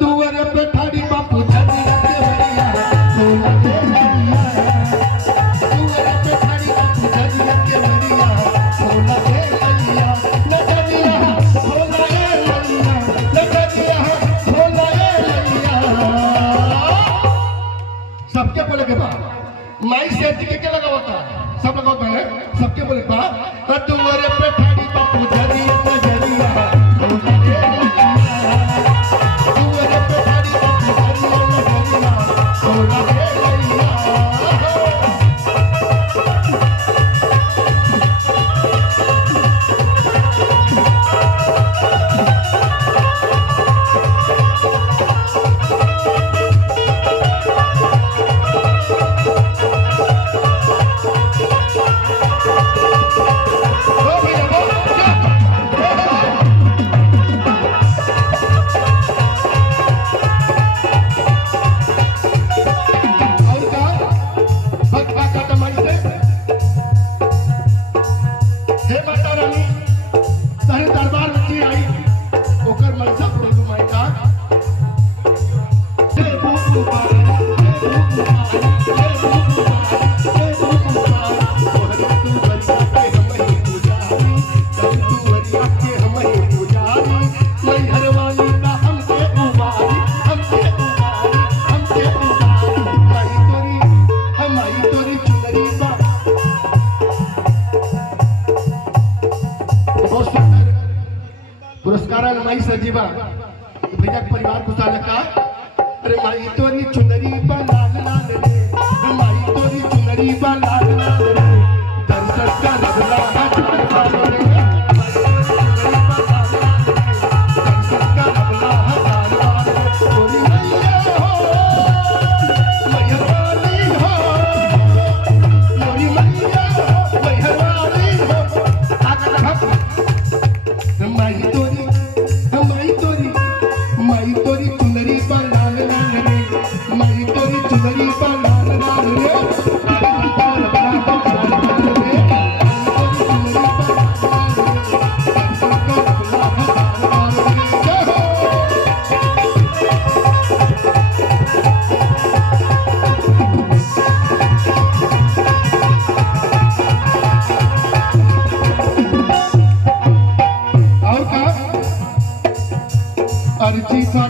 दुआर पे ठाड़ी बापू जदिया के वरिया सोना दे लैया। दुआर पे ठाड़ी बापू जदिया के वरिया सोना दे लैया। नजरिया सोना दे लैया, नजरिया सोना दे लैया। सबके बोले के बा माई से के लगा होता सब लगा होता है सबके बोले बा दुआर पे ठाड़ी बापू जदिया नजरिया सोना दे लैया। पुरस्कार माई सजीवा भैया परिवार खुशहाल का। अरे माई तोरी चुनरी बा लाल लाल रे, माई तोरी चुनरी बा लाल लाल रे, दर्शन का रगला हजार बार रे। दर्शन का रगला हजार बार रे। तोरी मैया हो मेहरबानी हो, तोरी मैया हो मेहरबानी हो। माई तोरी माई तोरी चुनरी बा लाल लाल रे, माई तोरी चुनरी बा लाल लाल रे। और का अर्जी था